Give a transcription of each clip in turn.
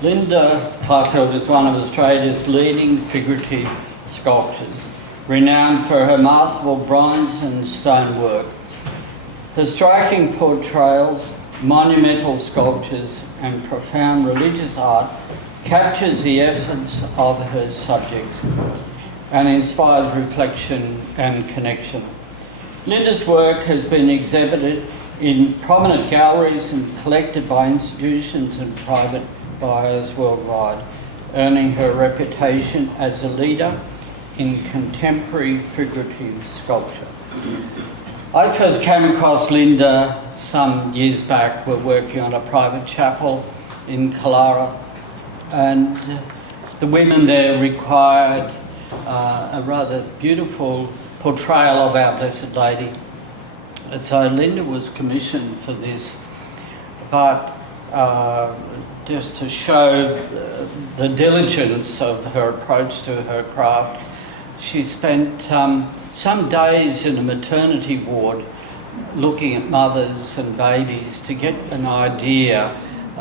Linda Klarfield is one of Australia's leading figurative sculptors, renowned for her masterful bronze and stone work. Her striking portrayals, monumental sculptures and profound religious art captures the essence of her subjects and inspires reflection and connection. Linda's work has been exhibited in prominent galleries and collected by institutions and private buyers worldwide, earning her reputation as a leader in contemporary figurative sculpture. I first came across Linda some years back. We're working on a private chapel in Klarfeld, and the women there required a rather beautiful portrayal of our Blessed Lady. And so Linda was commissioned for this, but just to show the diligence of her approach to her craft, she spent some days in a maternity ward looking at mothers and babies to get an idea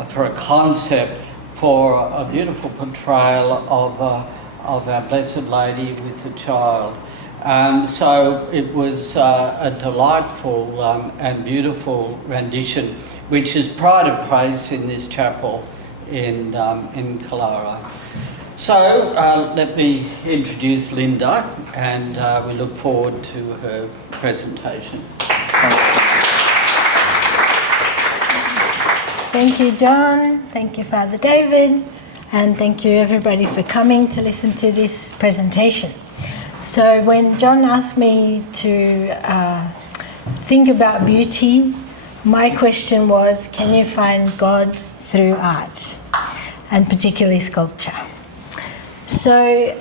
for a concept for a beautiful portrayal of our Blessed Lady with the child. And so it was a delightful and beautiful rendition, which is pride of place in this chapel in Klarfeld. So let me introduce Linda, and we look forward to her presentation. Thank you, John. Thank you, Father David. And thank you, everybody, for coming to listen to this presentation. So when John asked me to think about beauty, my question was, can you find God through art, and particularly sculpture? So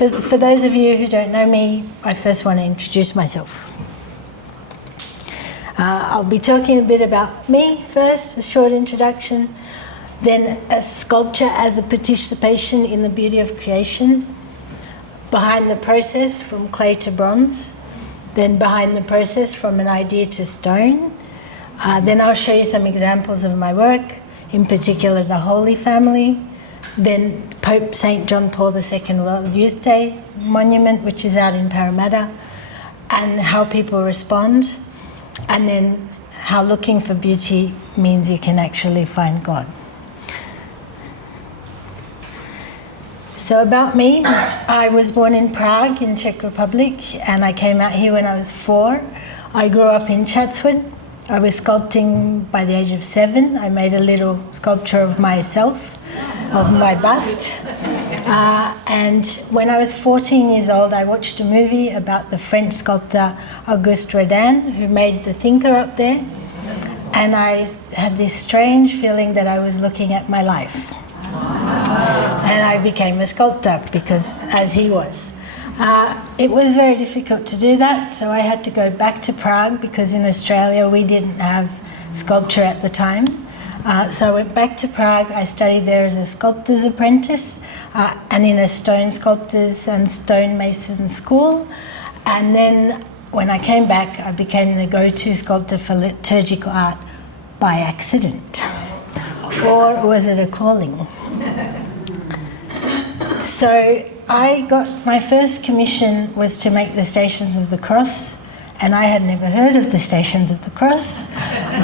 for those of you who don't know me, I first want to introduce myself. I'll be talking a bit about me first, a short introduction, then a sculpture as a participation in the beauty of creation, behind the process from clay to bronze, then behind the process from an idea to stone. Then I'll show you some examples of my work, in particular the Holy Family, then Pope St. John Paul II World Youth Day monument, which is out in Parramatta, and how people respond, and then how looking for beauty means you can actually find God. So about me, I was born in Prague in Czech Republic, and I came out here when I was 4. I grew up in Chatswood. I was sculpting by the age of 7. I made a little sculpture of myself, of my bust. And when I was 14 years old, I watched a movie about the French sculptor Auguste Rodin, who made the Thinker up there. And I had this strange feeling that I was looking at my life. And I became a sculptor, because as he was. It was very difficult to do that, so I had to go back to Prague, because in Australia we didn't have sculpture at the time. So I went back to Prague. I studied there as a sculptor's apprentice and in a stone sculptors and stonemason school. And then when I came back, I became the go-to sculptor for liturgical art by accident. Or was it a calling? So I got, my first commission was to make the Stations of the Cross, and I had never heard of the Stations of the Cross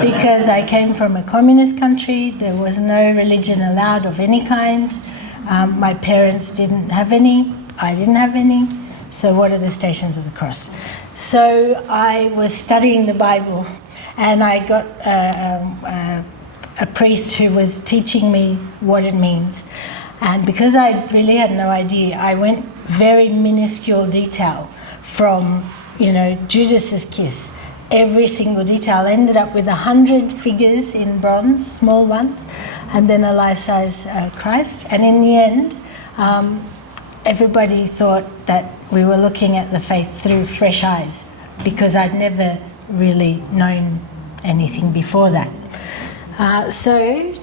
because I came from a communist country. There was no religion allowed of any kind. My parents didn't have any, I didn't have any, so what are the Stations of the Cross? So I was studying the Bible, and I got a priest who was teaching me what it means. And because I really had no idea, I went very minuscule detail from, Judas's kiss. Every single detail. I ended up with 100 figures in bronze, small ones, and then a life-size Christ. And in the end, everybody thought that we were looking at the faith through fresh eyes, because I'd never really known anything before that. So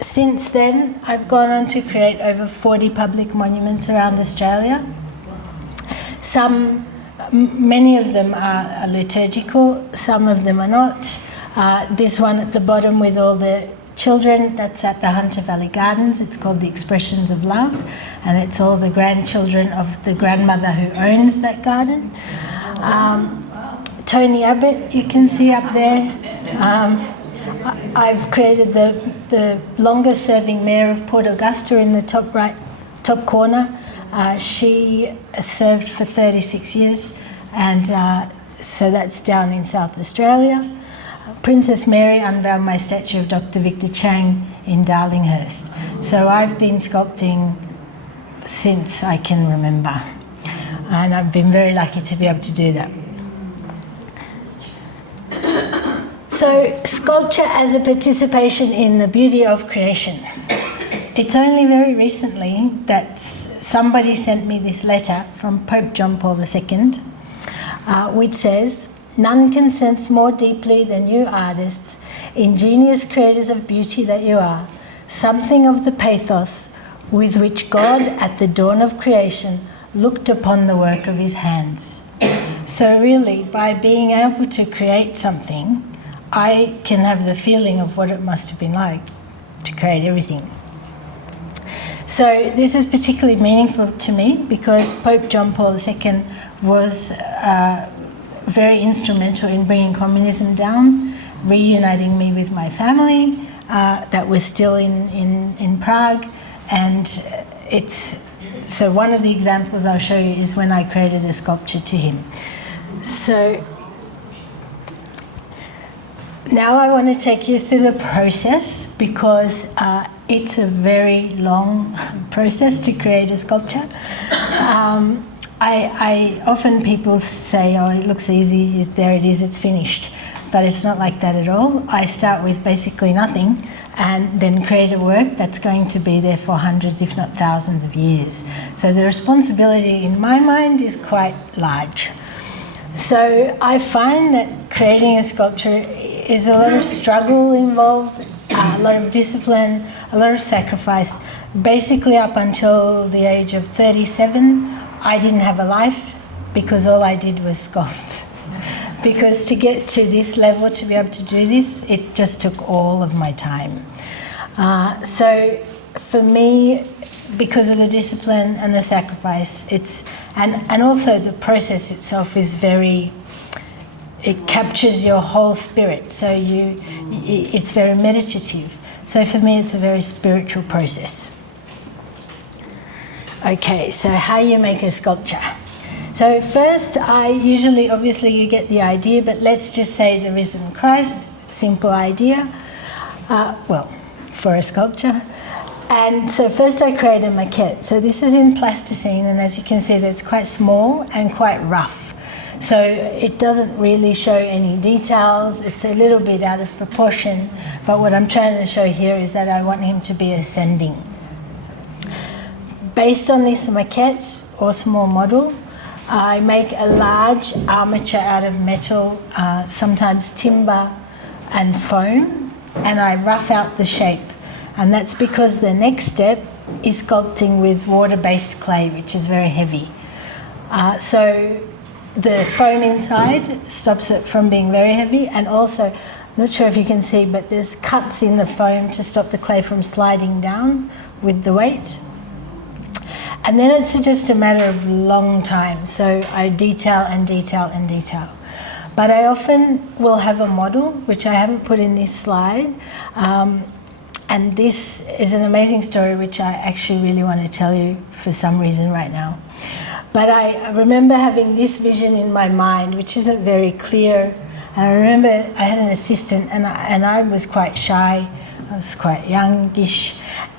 since then, I've gone on to create over 40 public monuments around Australia. Many of them are liturgical, some of them are not. This one at the bottom with all the children. That's at the Hunter Valley Gardens. It's called the Expressions of Love, and it's all the grandchildren of the grandmother who owns that garden. Tony Abbott, you can see up there. I've created the longest serving mayor of Port Augusta in the top corner. She served for 36 years, and so that's down in South Australia. Princess Mary unveiled my statue of Dr. Victor Chang in Darlinghurst. So I've been sculpting since I can remember, and I've been very lucky to be able to do that. So sculpture as a participation in the beauty of creation. It's only very recently that somebody sent me this letter from Pope John Paul II, which says, "None can sense more deeply than you artists, ingenious creators of beauty that you are, something of the pathos with which God at the dawn of creation looked upon the work of his hands." So really, by being able to create something, I can have the feeling of what it must have been like to create everything. So this is particularly meaningful to me because Pope John Paul II was very instrumental in bringing communism down, reuniting me with my family that was still in Prague, and so one of the examples I'll show you is when I created a sculpture to him. So now I want to take you through the process because it's a very long process to create a sculpture. I often people say, "Oh, it looks easy, there it is, it's finished." But it's not like that at all. I start with basically nothing and then create a work that's going to be there for hundreds, if not thousands of years. So the responsibility in my mind is quite large. So I find that creating a sculpture is a lot of struggle involved, a lot of discipline, a lot of sacrifice. Basically up until the age of 37, I didn't have a life because all I did was sculpt. Because to get to this level, to be able to do this, it just took all of my time. So for me, because of the discipline and the sacrifice, and also the process itself is it captures your whole spirit. So it's very meditative. So for me, it's a very spiritual process. Okay, so how you make a sculpture. So first, obviously you get the idea, but let's just say the risen Christ, simple idea, for a sculpture. And so first I create a maquette. So this is in plasticine, and as you can see, it's quite small and quite rough. So it doesn't really show any details. It's a little bit out of proportion, but what I'm trying to show here is that I want him to be ascending. Based on this maquette or small model, I make a large armature out of metal, sometimes timber and foam, and I rough out the shape. And that's because the next step is sculpting with water-based clay, which is very heavy. So the foam inside stops it from being very heavy, and also, I'm not sure if you can see, but there's cuts in the foam to stop the clay from sliding down with the weight. And then it's just a matter of long time, so I detail and detail and detail. But I often will have a model, which I haven't put in this slide, and this is an amazing story which I actually really want to tell you for some reason right now. But I remember having this vision in my mind, which isn't very clear. And I remember I had an assistant, and I was quite shy. I was quite youngish.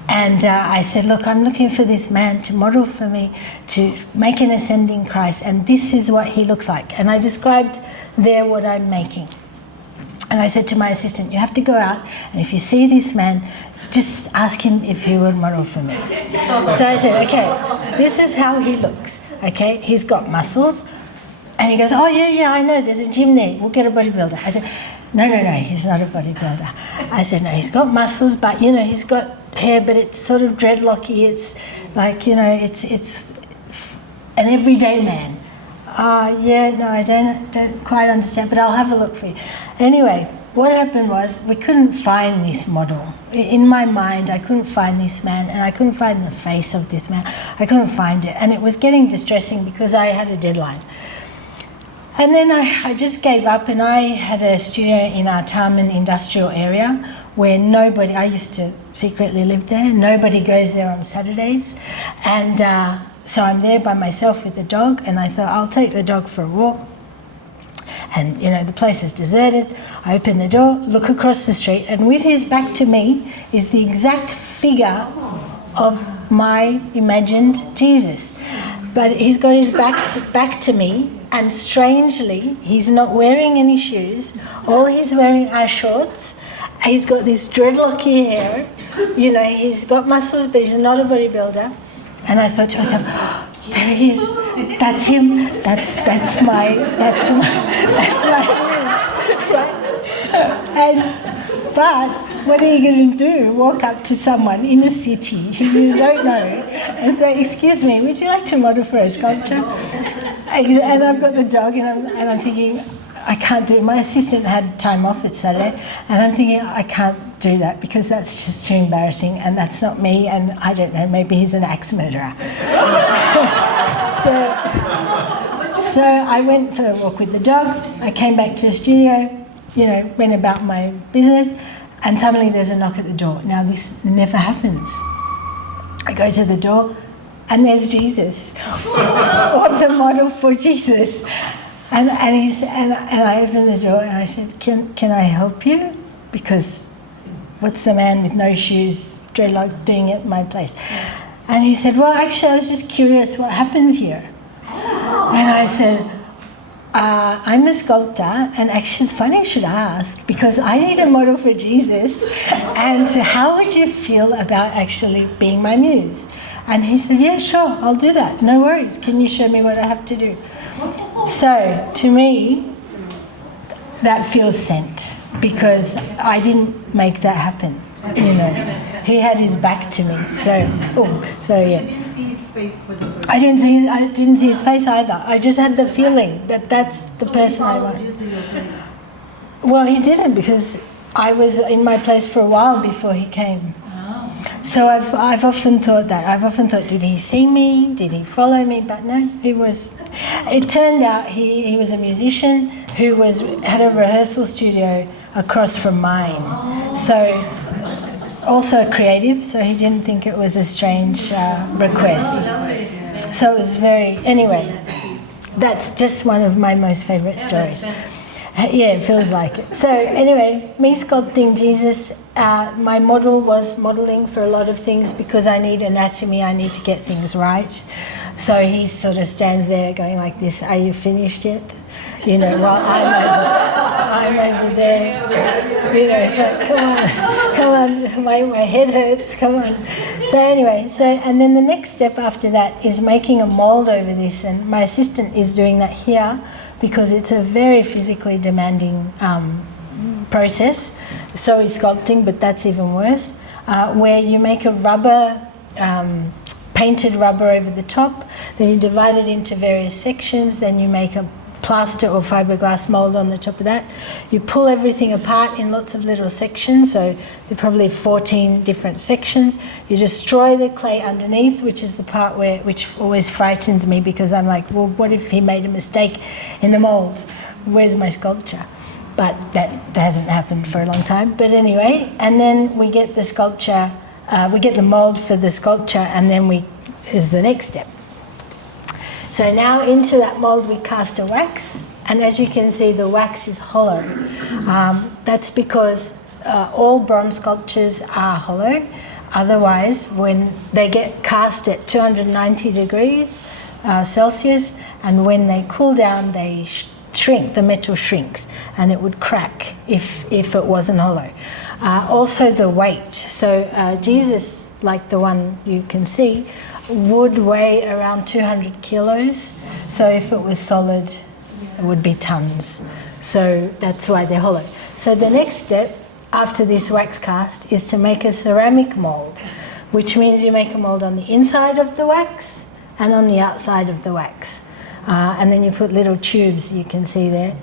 And I said, "Look, I'm looking for this man to model for me, to make an ascending Christ, and this is what he looks like." And I described there what I'm making. And I said to my assistant, "You have to go out, and if you see this man, just ask him if he would model for me." So I said, "Okay, this is how he looks. Okay, he's got muscles." And he goes, "Oh, yeah, I know, there's a gym there. We'll get a bodybuilder." I said, No, he's not a bodybuilder. I said, "No, he's got muscles, but, he's got hair, but it's sort of dreadlocky. It's like, it's an everyday man." I don't quite understand, but I'll have a look for you. Anyway, what happened was we couldn't find this model. in my mind, I couldn't find this man, and I couldn't find the face of this man. I couldn't find it, and it was getting distressing because I had a deadline. And then I just gave up, and I had a studio in our Tarman industrial area where nobody, I used to secretly live there, nobody goes there on Saturdays. And so I'm there by myself with the dog, and I thought, I'll take the dog for a walk. And, you know, the place is deserted. I open the door, look across the street, and with his back to me is the exact figure of my imagined Jesus. But he's got his back to me, and strangely, he's not wearing any shoes. All he's wearing are shorts. He's got this dreadlocky hair. You know, he's got muscles, but he's not a bodybuilder. And I thought to myself, oh, there he is. That's him. That's my right? But what are you going to do? Walk up to someone in a city who you don't know and say, excuse me, would you like to model for a sculpture? And I've got the dog, and I'm thinking, I can't do it. My assistant had time off, it's Saturday, and I'm thinking, I can't do that because that's just too embarrassing, and that's not me, and I don't know, maybe he's an axe murderer. So I went for a walk with the dog. I came back to the studio, you know, went about my business, and suddenly there's a knock at the door. Now this never happens. I go to the door, and there's Jesus, or the model for Jesus. And I opened the door and I said, can I help you? Because what's the man with no shoes, dreadlocks, doing at my place? And he said, well, actually, I was just curious what happens here. And I said, I'm a sculptor, and actually it's funny you should ask, because I need a model for Jesus, and how would you feel about actually being my muse? And he said, yeah, sure, I'll do that, no worries. Can you show me what I have to do? So, to me, that feels sent, because I didn't make that happen, you know. He had his back to me, so yeah. You didn't see his face for the first I didn't see his face either. I just had the feeling that that's the person I want. you to your place. Well, he didn't, because I was in my place for a while before he came. So I've often thought that. I've often thought, did he see me? Did he follow me? But no, it turned out he was a musician who had a rehearsal studio across from mine. So also a creative, so he didn't think it was a strange request. So it was anyway, that's just one of my most favourite stories. Yeah, it feels like it. So anyway, me sculpting Jesus, my model was modelling for a lot of things because I need anatomy, I need to get things right. So he sort of stands there going like this, are you finished yet? You know, while I'm over there. You know, so come on, my head hurts, come on. So anyway, and then the next step after that is making a mould over this, and my assistant is doing that here, because it's a very physically demanding process. So is sculpting, but that's even worse, where you make a rubber, painted rubber over the top, then you divide it into various sections, then you make a plaster or fiberglass mold on the top of that. You pull everything apart in lots of little sections, so there are probably 14 different sections. You destroy the clay underneath, which is the part which always frightens me, because I'm like, well, what if he made a mistake in the mold? Where's my sculpture? But that hasn't happened for a long time. But anyway, and then we get the sculpture, we get the mold for the sculpture, and then is the next step. So now into that mold we cast a wax, and as you can see the wax is hollow. That's because all bronze sculptures are hollow. Otherwise, when they get cast at 290 degrees Celsius, and when they cool down they shrink, the metal shrinks, and it would crack if it wasn't hollow. Also the weight. So Jesus, like the one you can see, would weigh around 200 kilos. So if it was solid, it would be tons. So that's why they're hollow. So the next step after this wax cast is to make a ceramic mold, which means you make a mold on the inside of the wax and on the outside of the wax. And then you put little tubes, you can see there,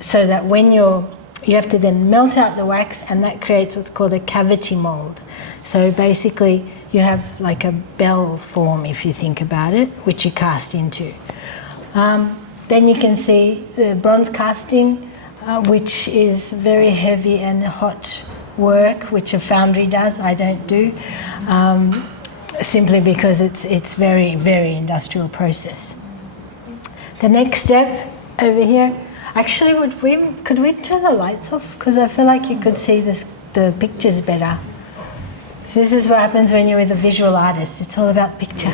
so that when you're you have to then melt out the wax, and that creates what's called a cavity mold. So basically you have like a bell form, if you think about it, which you cast into. Then you can see the bronze casting, which is very heavy and hot work, which a foundry does. I don't do, simply because it's very, very industrial process. The next step over here, actually, could we turn the lights off? Because I feel like you could see the pictures better. So this is what happens when you're with a visual artist. It's all about picture.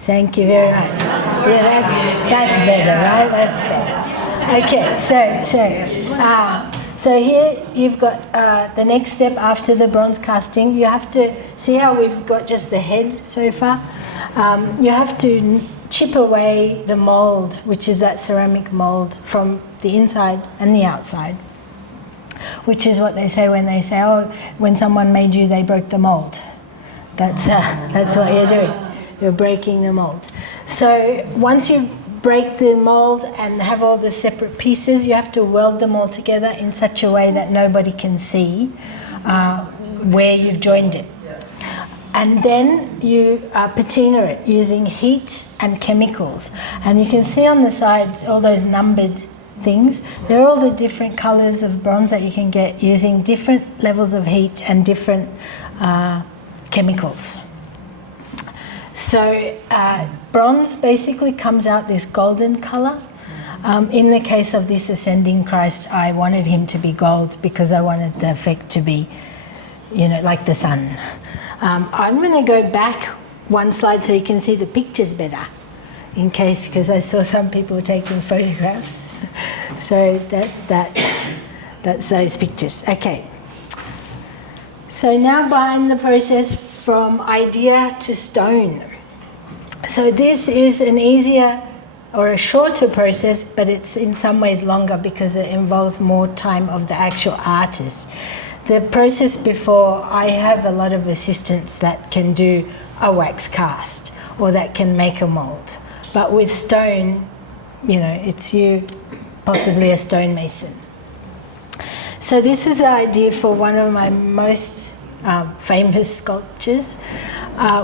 Thank you very much. Yeah, that's better, right? That's better. Okay, so here you've got the next step after the bronze casting. You have to see how we've got just the head so far. You have to chip away the mold, which is that ceramic mold, from the inside and the outside, which is what they say when they say, oh, when someone made you, they broke the mold. That's what you're doing. You're breaking the mold. So once you break the mold and have all the separate pieces, you have to weld them all together in such a way that nobody can see where you've joined it. And then you patina it using heat and chemicals. And you can see on the sides all those numbered things. They're all the different colors of bronze that you can get using different levels of heat and different chemicals. So bronze basically comes out this golden color. In the case of this ascending Christ, I wanted him to be gold because I wanted the effect to be, like the sun. I'm going to go back one slide so you can see the pictures better, in case, because I saw some people taking photographs. So that's those pictures. Okay. So now behind the process from idea to stone. So this is an easier or a shorter process, but it's in some ways longer because it involves more time of the actual artist. The process before, I have a lot of assistants that can do a wax cast or that can make a mold. But with stone, it's you, possibly a stonemason. So this was the idea for one of my most famous sculptures,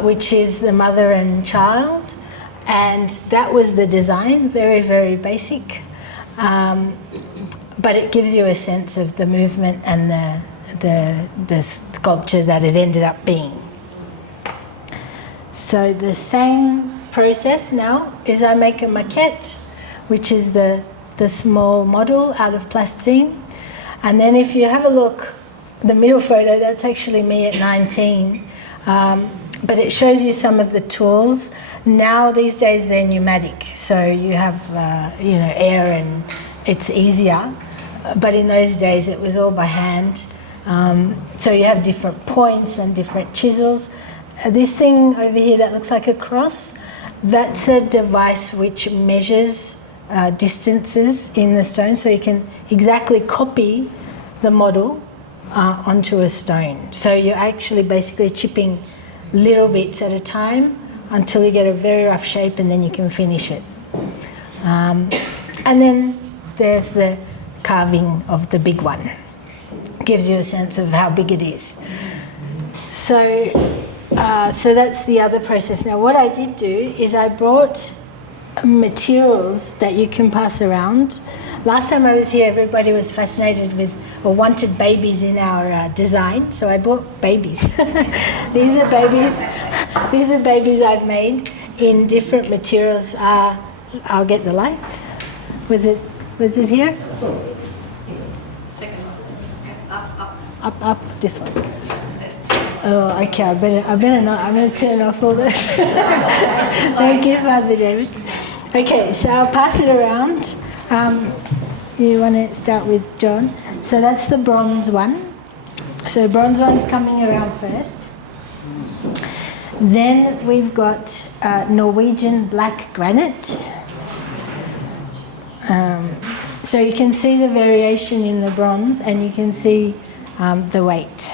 which is the mother and child, and that was the design, very, very basic, but it gives you a sense of the movement and the sculpture that it ended up being. So the same process now is I make a maquette, which is the small model out of plasticine, and then if you have a look, the middle photo, that's actually me at 19, but it shows you some of the tools. Now, these days, they're pneumatic, so you have, air and it's easier. But in those days, it was all by hand. So you have different points and different chisels. This thing over here that looks like a cross, that's a device which measures distances in the stone, so you can exactly copy the model onto a stone. So you're actually basically chipping little bits at a time until you get a very rough shape, and then you can finish it. And then there's the carving of the big one. Gives you a sense of how big it is. So that's the other process. Now what I did do is I brought materials that you can pass around. Last time I was here, everybody was fascinated with or wanted babies in our design, so I brought babies. These are babies. These are babies I've made in different materials. I'll get the lights. Was it here? Second one. Up, this one. Oh, okay. I better not. I'm going to turn off all this. Thank you, Father David. Okay, so I'll pass it around. You want to start with John? So that's the bronze one. So bronze one's coming around first. Then we've got Norwegian black granite. So you can see the variation in the bronze, and you can see the weight.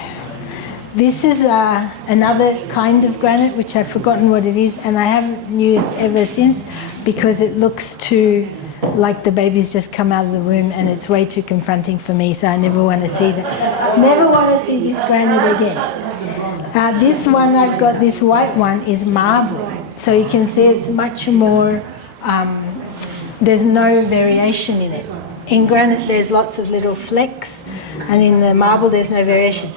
This is another kind of granite, which I've forgotten what it is, and I haven't used ever since because it looks too like the baby's just come out of the womb, and it's way too confronting for me, so I never want to see that. Never want to see this granite again. This one I've got, this white one, is marble. So you can see it's much more, there's no variation in it. In granite there's lots of little flecks, and in the marble there's no variation.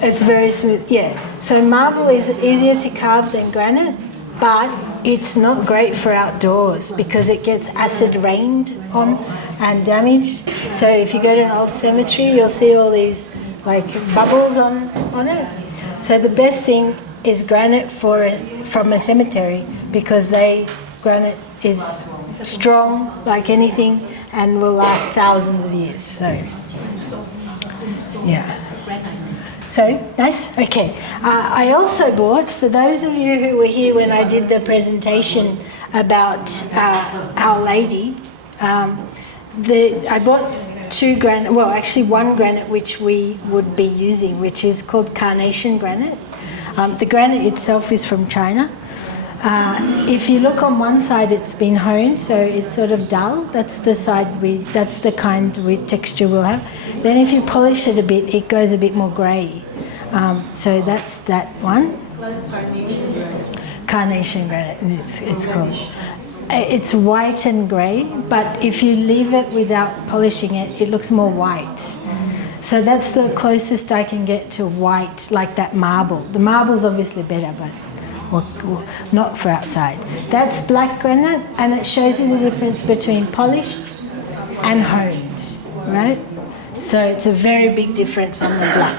It's very smooth, yeah. So marble is easier to carve than granite, but it's not great for outdoors because it gets acid rained on and damaged. So if you go to an old cemetery, you'll see all these like bubbles on it. So the best thing is granite from a cemetery, because granite is strong like anything and will last thousands of years. So yeah. So nice. Okay. I also bought, for those of you who were here when I did the presentation about Our Lady, I bought two granite. Well, actually one granite which we would be using, which is called carnation granite. The granite itself is from China. If you look on one side, it's been honed, so it's sort of dull. That's the side that's the kind with texture we'll have. Then if you polish it a bit, it goes a bit more grey. So that's that one. Carnation granite, it's called. It's white and grey, but if you leave it without polishing it, it looks more white. So that's the closest I can get to white, like that marble. The marble's obviously better, but not for outside. That's black granite, and it shows you the difference between polished and honed, right? So it's a very big difference on the black.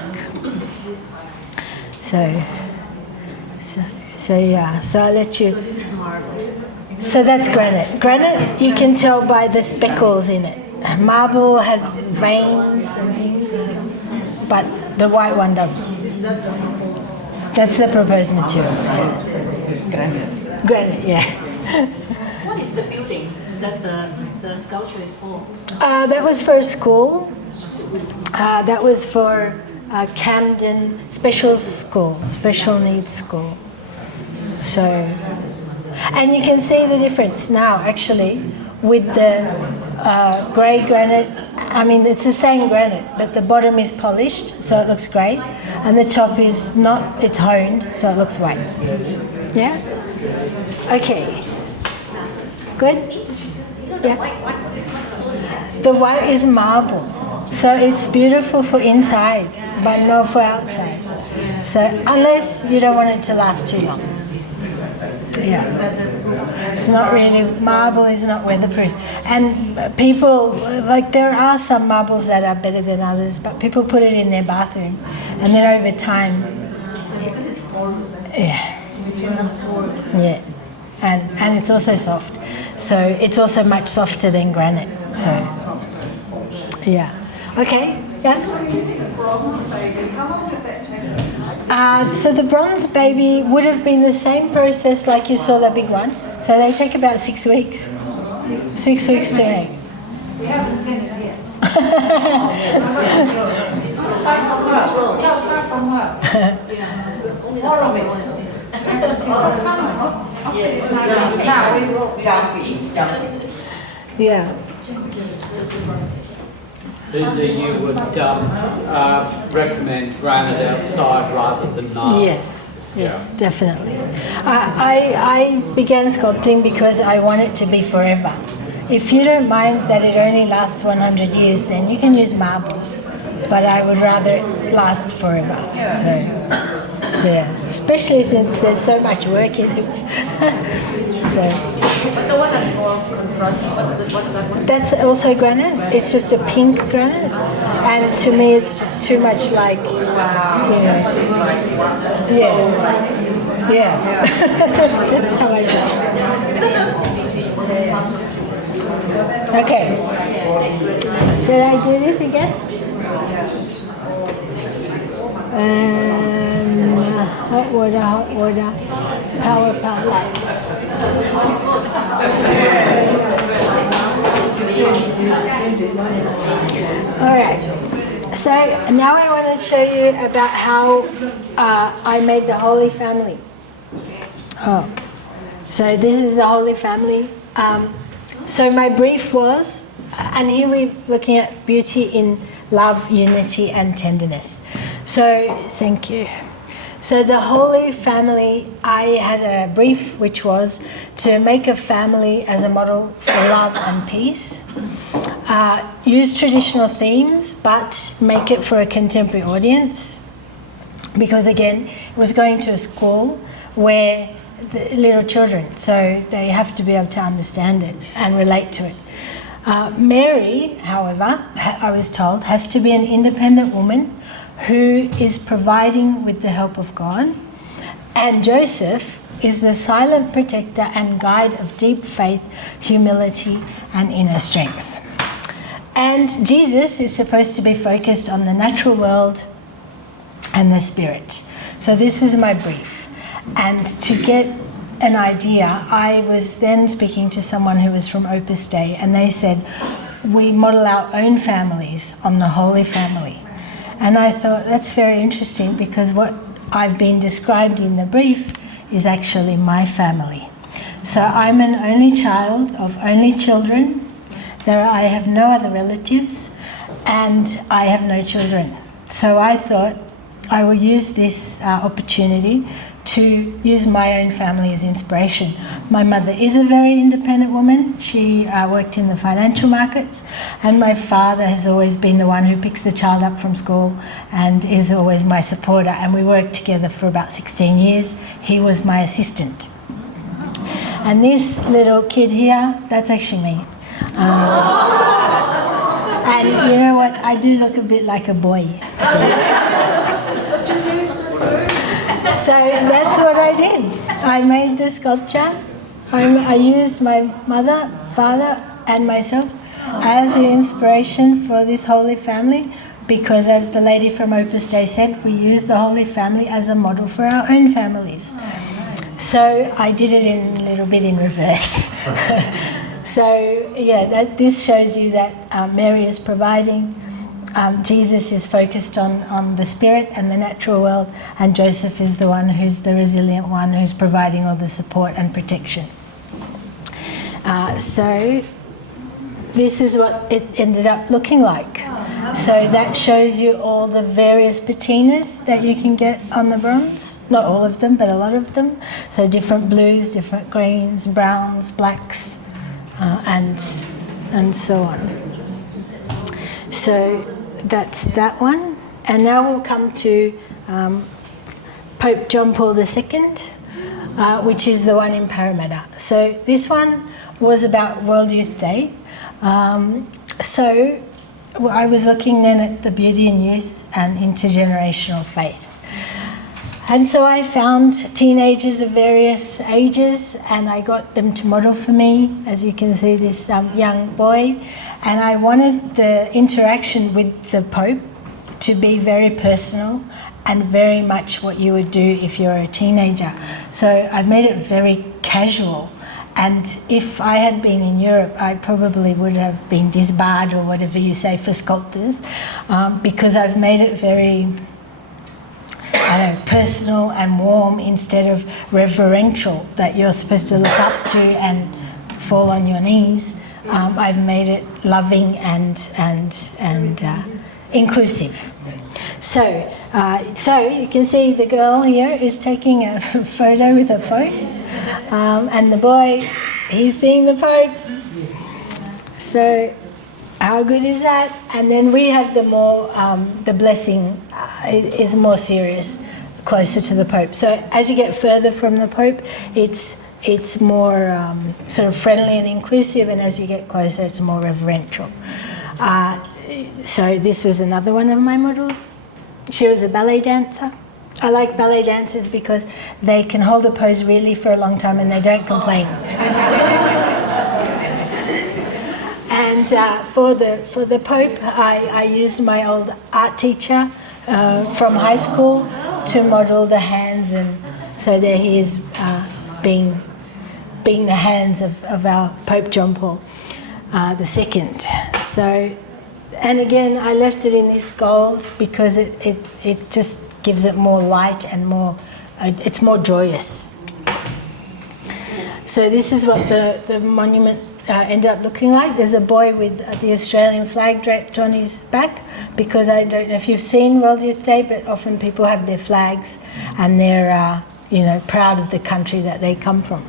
So yeah, so I'll let you. So that's granite. Granite, you can tell by the speckles in it. Marble has veins and things, but the white one doesn't. That's the proposed material. Granite, yeah. What is the building that the sculpture is for? That was for a school. That was for Camden Special School, Special Needs School. So, and you can see the difference now, actually, with the grey granite. I mean, it's the same granite, but the bottom is polished, so it looks grey, and the top is not, it's honed, so it looks white. Yeah? Okay. Good? Yeah. The white is marble, so it's beautiful for inside, but not for outside. So, unless you don't want it to last too long. Yeah, it's not really, marble is not weatherproof. And people, like there are some marbles that are better than others, but people put it in their bathroom, and then over time, yeah, and it's also soft. So it's also much softer than granite. So, yeah. Okay, yeah. So the bronze baby would have been the same process like you saw the big one. So they take about 6 weeks. 6 weeks to make. We haven't seen it yet. More of it. Yeah. Linda, you would recommend granite outside rather than not? Yes, definitely. I began sculpting because I want it to be forever. If you don't mind that it only lasts 100 years, then you can use marble. But I would rather it last forever. So yeah, especially since there's so much work in it. But the one that's more confronting, what's that one? That's also granite. It's just a pink granite, and to me, it's just too much like, you know, yeah. That's how I do it. Okay. Should I do this again? Hot water, power lights. All right. So now I want to show you about how I made the Holy Family. Oh, so this is the Holy Family. So my brief was, and here we're looking at beauty in love, unity, and tenderness. So thank you. So the Holy Family, I had a brief which was to make a family as a model for love and peace. Use traditional themes, but make it for a contemporary audience. Because again, it was going to a school where the little children, so they have to be able to understand it and relate to it. Mary, however, I was told, has to be an independent woman who is providing with the help of God, and Joseph is the silent protector and guide of deep faith, humility, and inner strength. And Jesus is supposed to be focused on the natural world and the spirit. So this was my brief. And to get an idea, I was then speaking to someone who was from Opus Dei, and they said, we model our own families on the Holy Family. And I thought, that's very interesting, because what I've been described in the brief is actually my family. So I'm an only child of only children. I have no other relatives, and I have no children. So I thought I will use this opportunity to use my own family as inspiration. My mother is a very independent woman. She worked in the financial markets, and my father has always been the one who picks the child up from school and is always my supporter, and we worked together for about 16 years. He was my assistant. And this little kid here, that's actually me. And you know what, I do look a bit like a boy. So that's what I did. I made the sculpture. I used my mother, father, and myself as the inspiration for this Holy Family, because as the lady from Opus Dei said, we use the Holy Family as a model for our own families. So I did it in a little bit in reverse. So yeah, this shows you that Mary is providing. Jesus is focused on the spirit and the natural world, and Joseph is the one who's the resilient one who's providing all the support and protection. So this is what it ended up looking like. So that shows you all the various patinas that you can get on the bronze. Not all of them, but a lot of them. So different blues, different greens, browns, blacks, and so on. So that's that one. And now we'll come to Pope John Paul II, which is the one in Parramatta. So this one was about World Youth Day. So I was looking then at the beauty in youth and intergenerational faith. And so I found teenagers of various ages, and I got them to model for me. As you can see, this young boy. And I wanted the interaction with the Pope to be very personal and very much what you would do if you're a teenager. So I made it very casual. And if I had been in Europe, I probably would have been disbarred, or whatever you say for sculptors, because I've made it very personal and warm instead of reverential, that you're supposed to look up to and fall on your knees. I've made it loving and inclusive. So you can see the girl here is taking a photo with a Pope, and the boy, he's seeing the Pope. So how good is that? And then we have the more, the blessing is more serious, closer to the Pope. So as you get further from the Pope, it's more sort of friendly and inclusive, and as you get closer, it's more reverential. So this was another one of my models. She was a ballet dancer. I like ballet dancers because they can hold a pose really for a long time and they don't complain. And for the Pope, I used my old art teacher from high school to model the hands, and so there he is being the hands of our Pope John Paul II. So, And again, I left it in this gold because it just gives it more light and more, it's more joyous. So this is what the monument ended up looking like. There's a boy with the Australian flag draped on his back, because I don't know if you've seen World Youth Day, but often people have their flags and they're proud of the country that they come from.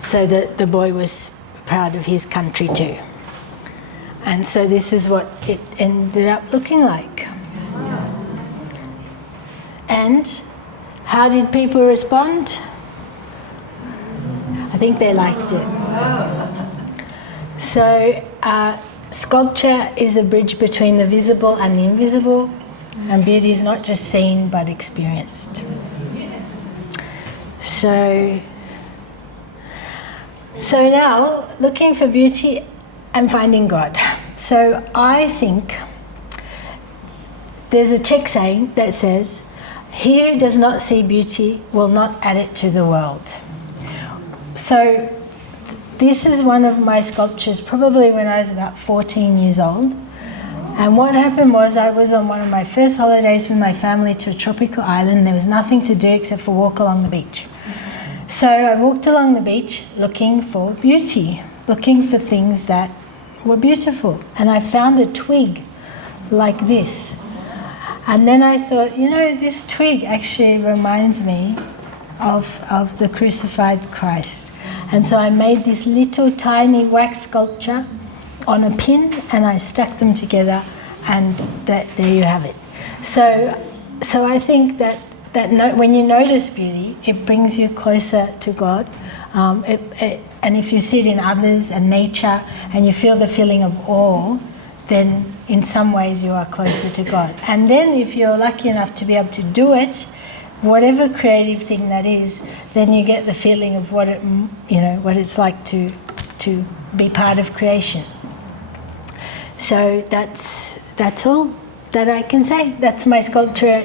So the boy was proud of his country too. And so this is what it ended up looking like. And how did people respond? I think they liked it. So sculpture is a bridge between the visible and the invisible, and beauty is not just seen but experienced. So now, looking for beauty and finding God. So I think there's a Czech saying that says, "He who does not see beauty will not add it to the world." So this is one of my sculptures, probably when I was about 14 years old. And what happened was I was on one of my first holidays with my family to a tropical island. There was nothing to do except for walk along the beach. So I walked along the beach looking for beauty, looking for things that were beautiful. And I found a twig like this. And then I thought, this twig actually reminds me of the crucified Christ. And so I made this little tiny wax sculpture on a pin, and I stuck them together, and there you have it. So I think that when you notice beauty, it brings you closer to God. And if you see it in others and nature, and you feel the feeling of awe, then in some ways you are closer to God. And then if you're lucky enough to be able to do it, whatever creative thing that is, then you get the feeling of what it's like to be part of creation. So that's all that I can say. That's my sculpture.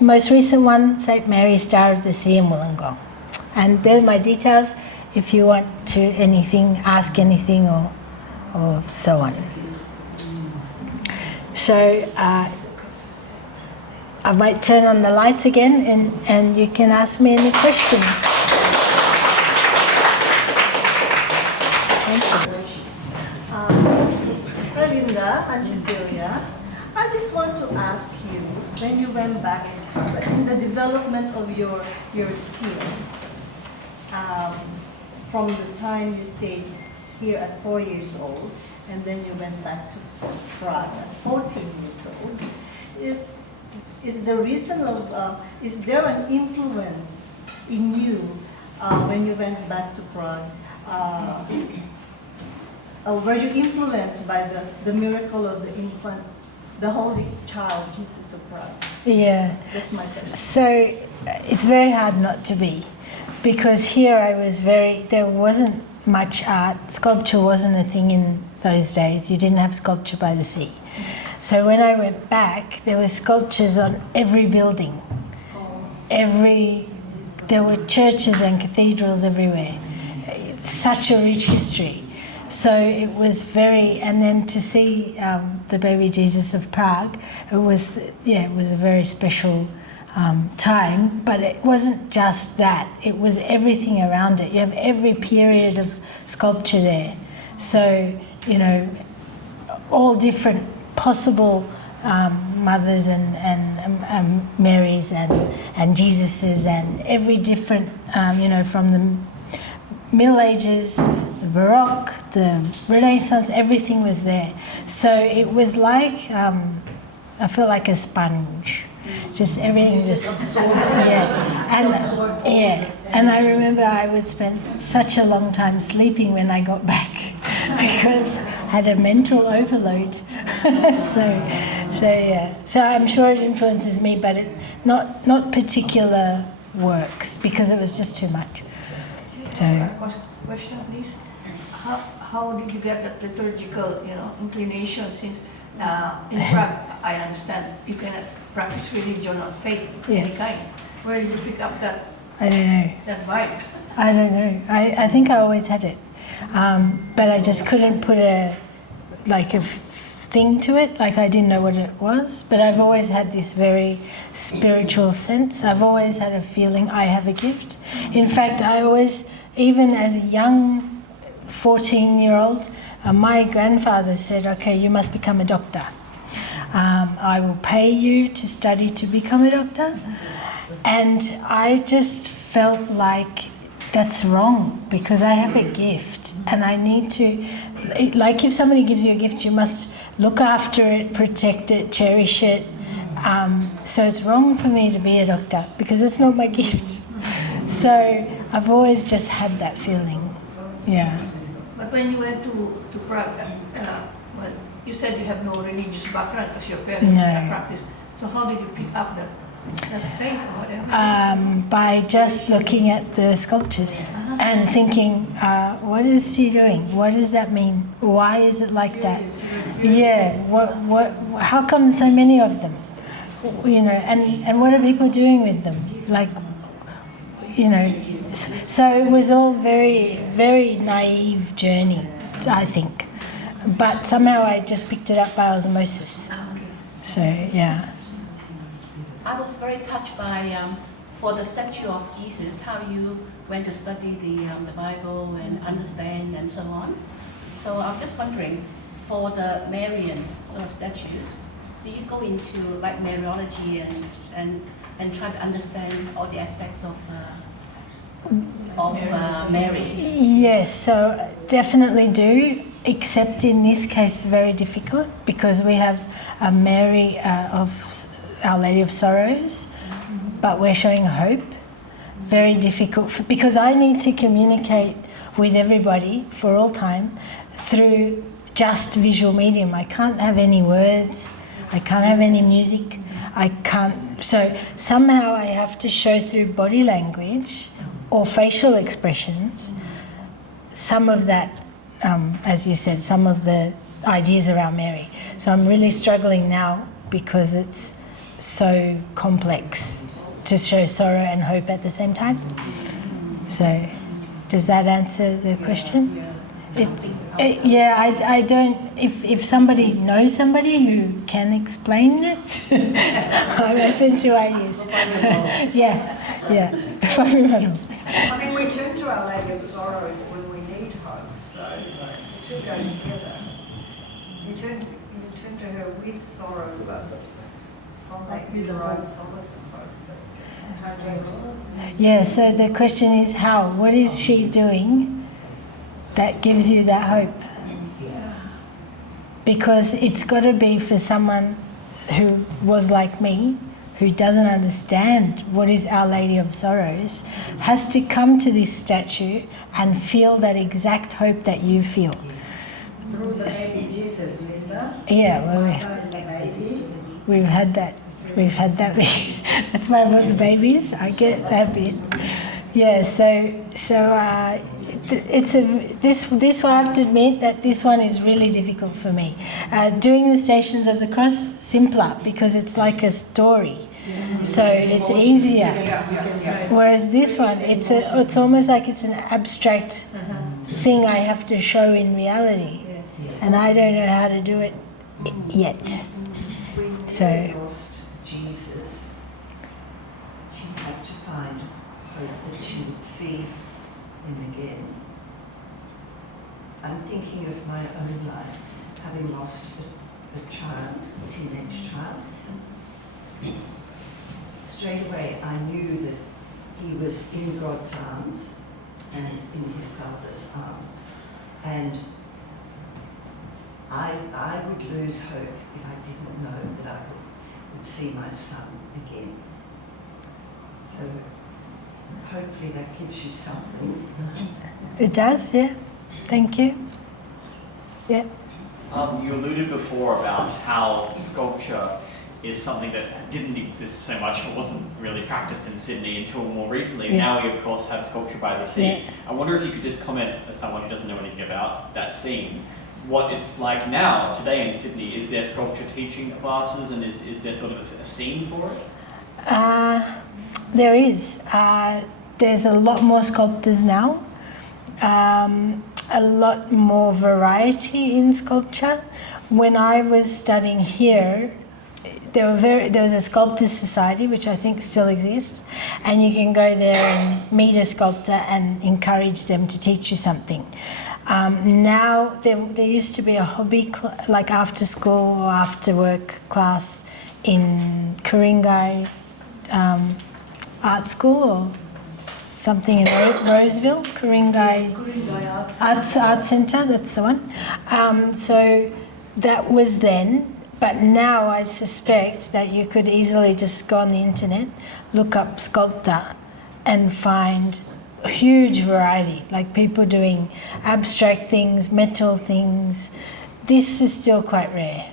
Most recent one, St. Mary Star of the Sea in Wollongong. And there are my details if you want to ask anything or so on. So I might turn on the lights again and you can ask me any questions. Thank you. Hi Linda, I'm Cecilia. I just want to ask you, when you went back in the development of your skill, from the time you stayed here at 4 years old, and then you went back to Prague at 14 years old, is the reason of, is there an influence in you when you went back to Prague? Were you influenced by the miracle of the infant, the Holy Child, Jesus of Prague? Yeah. That's my question. So it's very hard not to be, because here there wasn't much art. Sculpture wasn't a thing in those days. You didn't have sculpture by the sea. So when I went back, there were sculptures on every building. There were churches and cathedrals everywhere. It's such a rich history. So it was and then to see the baby Jesus of Prague, it was a very special time, but it wasn't just that, it was everything around it. You have every period of sculpture there. So, all different possible mothers and Marys and Jesuses, and every different, from the Middle Ages, the Baroque, the Renaissance, everything was there. So it was like, I feel like a sponge. Just everything and I remember I would spend such a long time sleeping when I got back because I had a mental overload. So I'm sure it influences me, but not particular works, because it was just too much. So question, please. How did you get that liturgical, inclination? Since in Prague, I understand you cannot practice religion or faith of any kind. Where did you pick up that? I don't know. That vibe. I don't know. I think I always had it, but I just couldn't put a like a thing to it, like I didn't know what it was, but I've always had this very spiritual sense. I've always had a feeling I have a gift. In fact, I always, even as a young 14-year-old, my grandfather said, okay, you must become a doctor. I will pay you to study to become a doctor. And I just felt like that's wrong, because I have a gift and I need to, like if somebody gives you a gift, you must look after it, protect it, cherish it. So it's wrong for me to be a doctor because it's not my gift. So I've always just had that feeling, yeah. But when you went to Prague, well, you said you have no religious background because your parents didn't practice. So how did you pick up that faith or whatever? By just looking at the sculptures and thinking, what is she doing? What does that mean? Why is it like that? Yeah. How come so many of them? You know, and what are people doing with them? Like, you know, so it was all very, very naive journey, I think. But somehow I just picked it up by osmosis. So, yeah. I was very touched by, for the statue of Jesus, how you went to study the Bible and understand and so on. So I was just wondering, for the Marian sort of statues, do you go into like Mariology and try to understand all the aspects of Mary? Yes, so definitely do, except in this case it's very difficult because we have a Mary of Our Lady of Sorrows, but we're showing hope. Very difficult because I need to communicate with everybody for all time through just visual medium. I can't have any words, I can't have any music, I can't. So somehow I have to show through body language or facial expressions some of that, as you said, some of the ideas around Mary. So I'm really struggling now because it's so complex to show sorrow and hope at the same time. So does that answer the question? I don't, if somebody knows somebody who can explain it, I'm open to ideas. yeah. I mean, we turn to Our Lady of Sorrows when we need hope, so the two go together. You turn to her with sorrow, but from that you derive solace and hope. How do you? Yeah, so the question is how? What is she doing that gives you that hope? Because it's got to be for someone who was like me, who doesn't understand what is Our Lady of Sorrows, has to come to this statue and feel that exact hope that you feel. Through the baby Jesus, Linda. Yeah, well, we've had that. That's why I brought the babies. I get that bit. Yeah. This one I have to admit that this one is really difficult for me. Doing the Stations of the Cross simpler because it's like a story, so it's easier. Whereas this one, it's almost like it's an abstract thing I have to show in reality, and I don't know how to do it yet. So. Jesus, she had to find hope that she would see him again. I'm thinking of my own life, having lost a child, a teenage child. Straight away I knew that he was in God's arms and in his Father's arms. And I would lose hope if I didn't know that I would see my son again. So hopefully that gives you something. It does, yeah. Thank you. Yeah. You alluded before about how sculpture is something that didn't exist so much, it wasn't really practiced in Sydney until more recently. Yeah. Now we of course have Sculpture by the Sea. Yeah. I wonder if you could just comment, as someone who doesn't know anything about that scene, what it's like now, today in Sydney. Is there sculpture teaching classes, and is there sort of a scene for it? There is. There's a lot more sculptors now. a lot more variety in sculpture. When I was studying here, there was a sculptors society, which I think still exists, and you can go there and meet a sculptor and encourage them to teach you something. Now there used to be a hobby like after school or after work class in Ku-ring-gai Art School or something in Roseville, Ku-ring-gai Art Centre, that's the one. So that was then. But now I suspect that you could easily just go on the internet, look up sculptor and find a huge variety, like people doing abstract things, metal things. This is still quite rare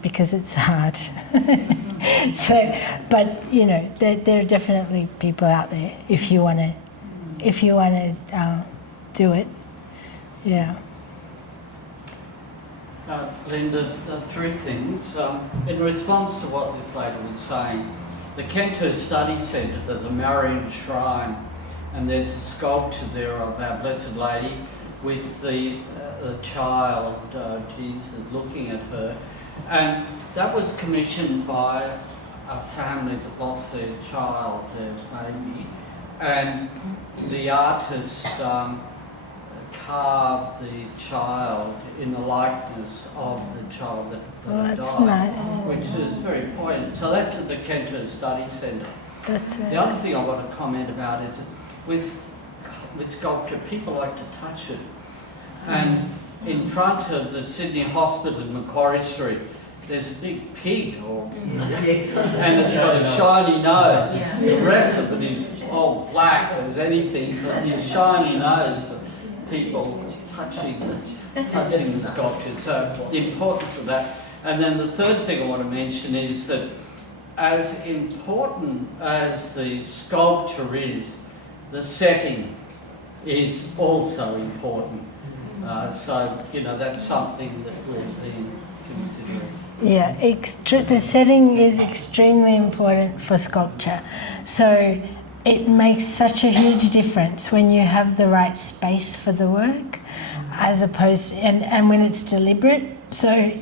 because it's hard. So, but you know, there are definitely people out there if you want to do it. Yeah. Linda, three things. In response to what this lady was saying, the Kento Study Centre, there's a Marian shrine, and there's a sculpture there of Our Blessed Lady with the child, Jesus, looking at her. And that was commissioned by a family that lost their child, their baby. And the artist carved the child in the likeness of the child that That's died, nice. which is very poignant. So that's at the Kento Study Centre. That's right. The other thing I want to comment about is that with sculpture, people like to touch it. And in front of the Sydney Hospital in Macquarie Street, there's a big pig, and it's got a shiny nose. The rest of it is all black as anything, but this shiny nose of people touching the sculpture. So the importance of that. And then the third thing I want to mention is that as important as the sculpture is, the setting is also important. So, you know, that's something that we've been considering. Yeah, the setting is extremely important for sculpture. So it makes such a huge difference when you have the right space for the work, as opposed and when it's deliberate. So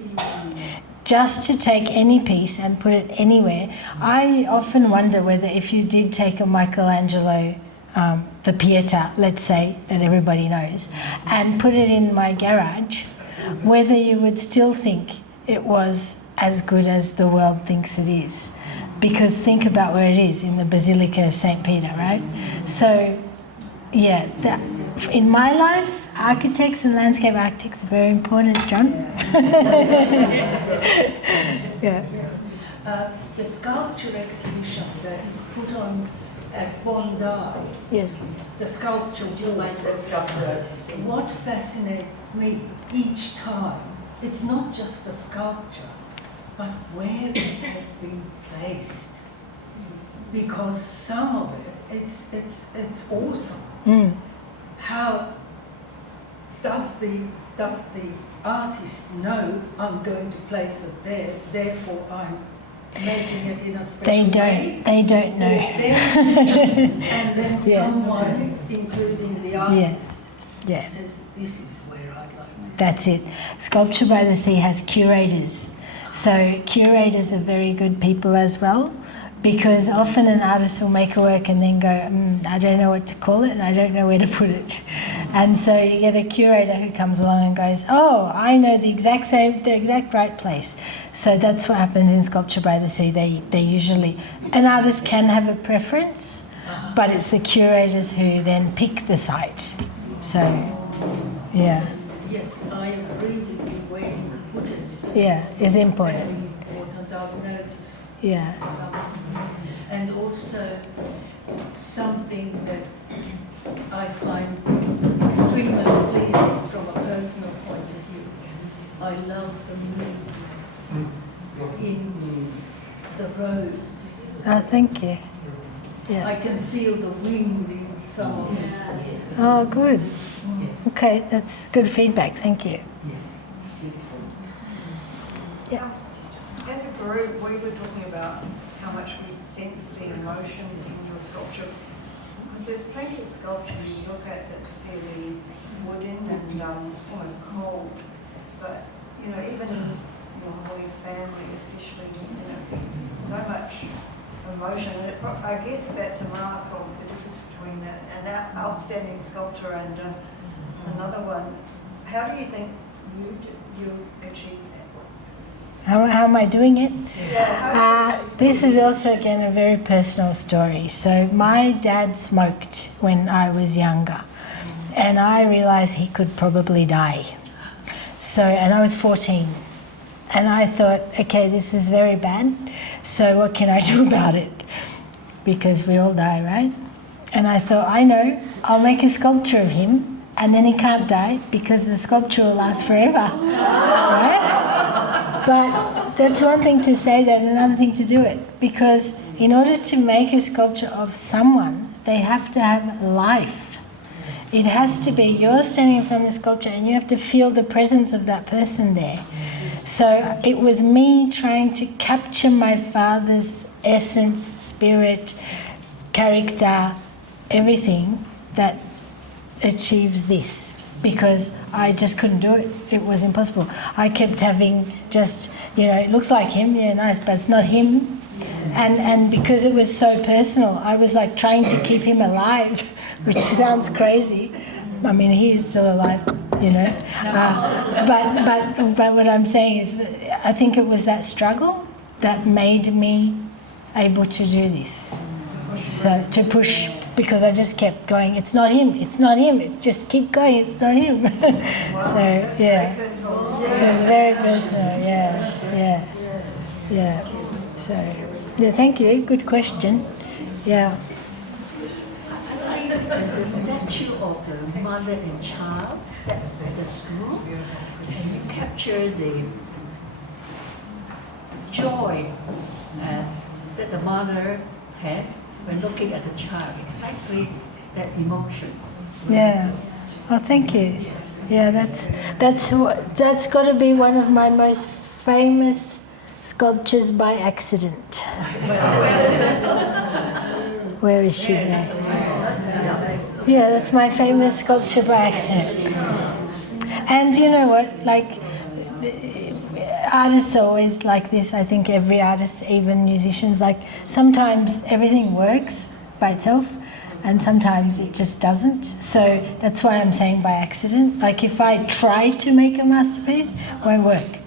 just to take any piece and put it anywhere, I often wonder whether if you did take a Michelangelo, the Pieta, let's say, that everybody knows, and put it in my garage, whether you would still think it was as good as the world thinks it is. Because think about where it is, in the Basilica of St. Peter, right? So, yeah, in my life, architects and landscape architects are very important, John. Yeah. The sculpture exhibition that is put on at Bondi, Yes. the sculpture by the sculptor, what fascinates me each time, it's not just the sculpture, but where it has been placed. Because some of it, it's awesome. Mm. How does the artist know I'm going to place it there, therefore I'm making it in a special way? They don't know. And then Yeah. someone, including the artist, says, this is where I'd like to That's it. Sculpture by the Sea has curators. So curators are very good people as well, because often an artist will make a work and then go, I don't know what to call it and I don't know where to put it. And so you get a curator who comes along and goes, oh, I know the exact right place. So that's what happens in Sculpture by the Sea. They usually, an artist can have a preference, but it's the curators who then pick the site. So, yeah. Yes, I agree with you where you put it. Yeah, it's important. Very important, I've noticed. Yeah. And also something that I find extremely pleasing from a personal point of view. I love the mood in the robes. Oh, thank you. I Yeah. can feel the wind in some of it. Oh, good. Okay, that's good feedback. Thank you. Yeah. As a group, we were talking about how much we sense the emotion in your sculpture. Because there's plenty of sculpture you look at that's fairly wooden and almost cold. But, you know, even in your Holy Family, especially, you know, so much emotion. And I guess that's a mark of the difference between an outstanding sculpture and another one. How do you think you achieve that? How am I doing it? Yeah. This is also, again, a very personal story. So my dad smoked when I was younger, and I realized he could probably die. So, and I was 14. And I thought, okay, this is very bad, so what can I do about it? Because we all die, right? And I thought, I know, I'll make a sculpture of him, and then he can't die because the sculpture will last forever, right? But that's one thing to say that, and another thing to do it. Because in order to make a sculpture of someone, they have to have life. It has to be, you're standing in front of the sculpture and you have to feel the presence of that person there. So it was me trying to capture my father's essence, spirit, character, everything that achieves this, because I just couldn't do it. It was impossible. I kept having just, you know, it looks like him, yeah, nice, but it's not him. And because it was so personal, I was like trying to keep him alive, which sounds crazy. I mean, he is still alive, you know. But what I'm saying is, I think it was that struggle that made me able to do this. So to push, because I just kept going, it's not him, it's not him, it just keep going, it's not him. So, yeah. So it's very personal, yeah. So, yeah, thank you, good question. Yeah. The statue of the mother and child that's at the school, and you capture the joy that the mother has when looking at the child, exactly that emotion. Yeah. Oh, thank you. Yeah, that's got to be one of my most famous sculptures by accident. Where is she there? Yeah, that's my famous sculpture by accident. And you know what? Like, artists are always like this. I think every artist, even musicians, like sometimes everything works by itself and sometimes it just doesn't. So that's why I'm saying by accident. Like if I try to make a masterpiece, it won't work.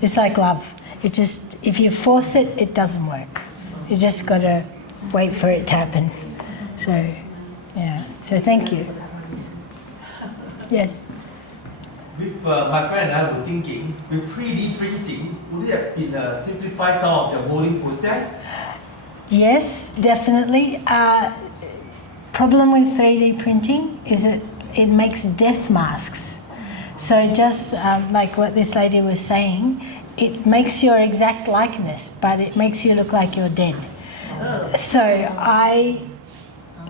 It's like love. It just, if you force it, it doesn't work. You just got to wait for it to happen. So, yeah. So thank you. Yes. With my friend and I were thinking, with 3D printing, would it have been simplify some of the molding process? Yes, definitely. Problem with 3D printing is it makes death masks. So just like what this lady was saying, it makes your exact likeness, but it makes you look like you're dead. So I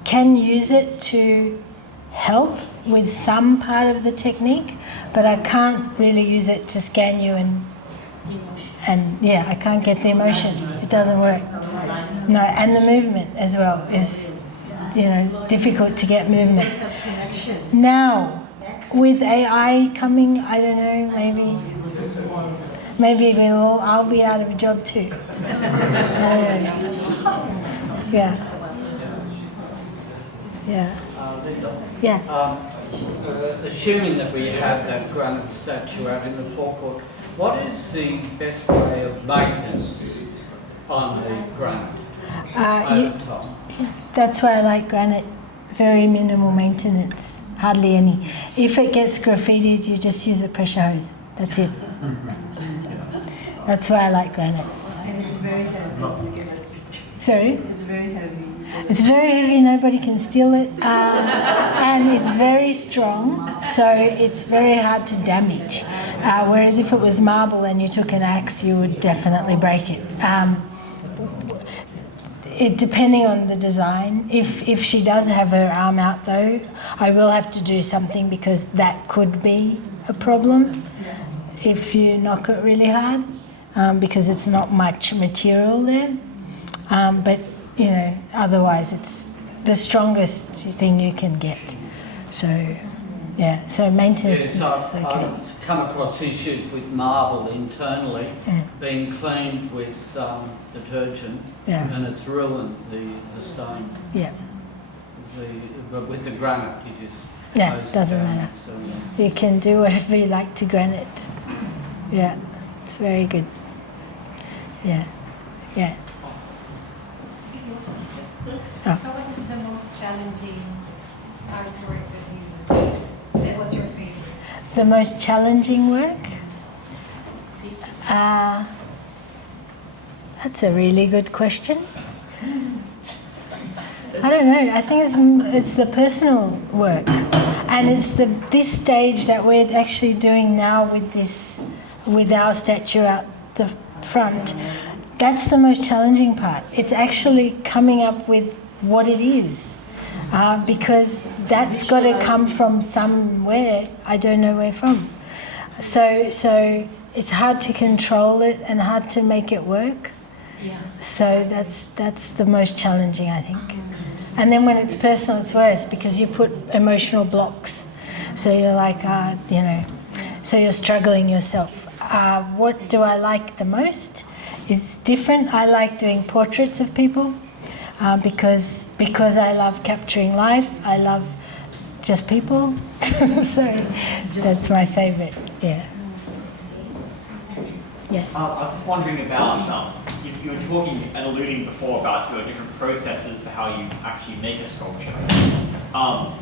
can use it to help with some part of the technique, but I can't really use it to scan you and yeah, I can't get the emotion. It doesn't work. No, and the movement as well is, you know, difficult to get movement. Now, with AI coming, I don't know, maybe I'll be out of a job too. Yeah. Yeah. Yeah. Assuming that we have that granite statue out in the forecourt, what is the best way of maintenance on the granite? That's why I like granite. Very minimal maintenance, hardly any. If it gets graffitied, you just use a pressure hose. That's it. That's why I like granite. And it's very heavy. Sorry? It's very heavy. It's very heavy, nobody can steal it. And it's very strong, so it's very hard to damage. Whereas if it was marble and you took an axe, you would definitely break it. Depending on the design, if she does have her arm out though, I will have to do something because that could be a problem if you knock it really hard, because it's not much material there. But you know, otherwise it's the strongest thing you can get. So, yeah, so maintenance Yes, is okay. I've come across issues with marble internally being cleaned with detergent, and it's ruined the stone. Yeah. But with the granite, you just Yeah, close it doesn't down, matter. so, You can do whatever you like to granite. Yeah, it's very good. Yeah, yeah. So what is the most challenging artwork that you do? And what's your favorite? The most challenging work? That's a really good question. I don't know. I think it's the personal work, and it's this stage that we're actually doing now with our statue out the front. That's the most challenging part. It's actually coming up with what it is, because that's got to come from somewhere. I don't know where from. So it's hard to control it and hard to make it work. Yeah. So that's the most challenging, I think. And then when it's personal, it's worse because you put emotional blocks. So you're like, so you're struggling yourself. What do I like the most is different. I like doing portraits of people because I love capturing life. I love just people. So that's my favorite, yeah. Yeah. I was just wondering about, you were talking and alluding before about your different processes for how you actually make a sculpture.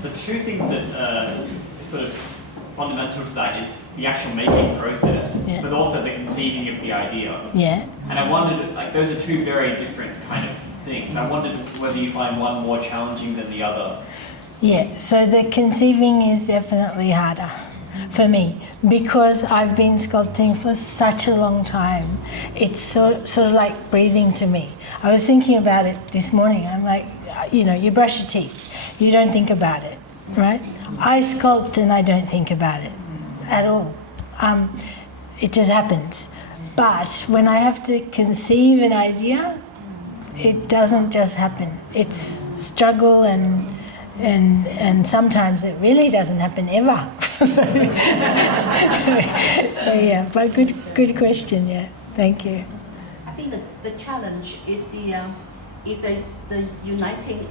The two things that are sort of fundamental to that is the actual making process, but also the conceiving of the idea. Yeah. And I wondered, like, those are two very different kind of things. I wondered whether you find one more challenging than the other. Yeah, so the conceiving is definitely harder for me because I've been sculpting for such a long time. It's sort of like breathing to me. I was thinking about it this morning. I'm like, you brush your teeth. You don't think about it, right? I sculpt and I don't think about it at all. It just happens. But when I have to conceive an idea, it doesn't just happen. It's struggle and sometimes it really doesn't happen ever. so yeah, but good question. Yeah, thank you. I think the challenge is the uniting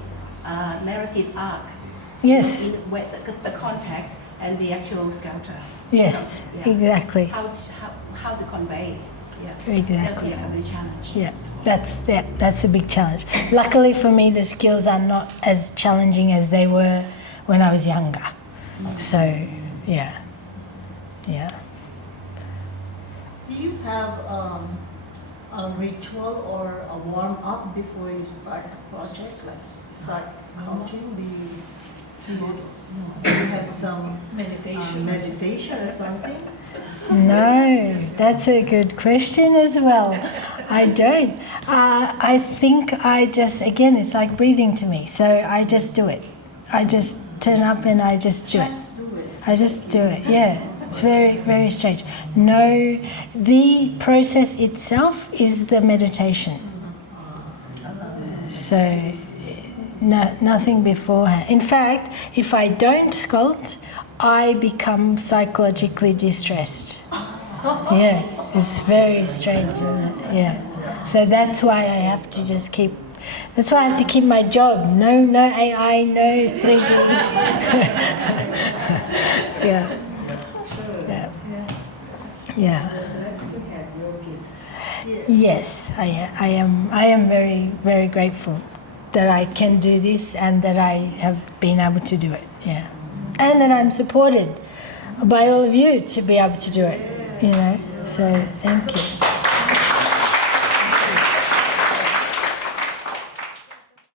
narrative arc. Yes. In the context and the actual sculpture. Yes, Yeah. exactly. How to convey. Yeah. Exactly. That would be a challenge. Yeah, that's a big challenge. Luckily for me, the skills are not as challenging as they were when I was younger. So, yeah. Do you have a ritual or a warm up before you start a project, like start sculpting? Do you have some meditation or something? No, that's a good question as well. I don't. I think again, it's like breathing to me. So I just do it. I just turn up and I just do it. I just do it, yeah. It's very, very strange. No, the process itself is the meditation. So nothing beforehand. In fact, if I don't sculpt, I become psychologically distressed. Yeah, it's very strange, isn't it? Yeah. So that's why I have to just keep. That's why I have to keep my job. No AI, no 3D. Yeah. Yes, I am very, very grateful that I can do this and that I have been able to do it. Yeah. And that I'm supported by all of you to be able to do it, So thank you.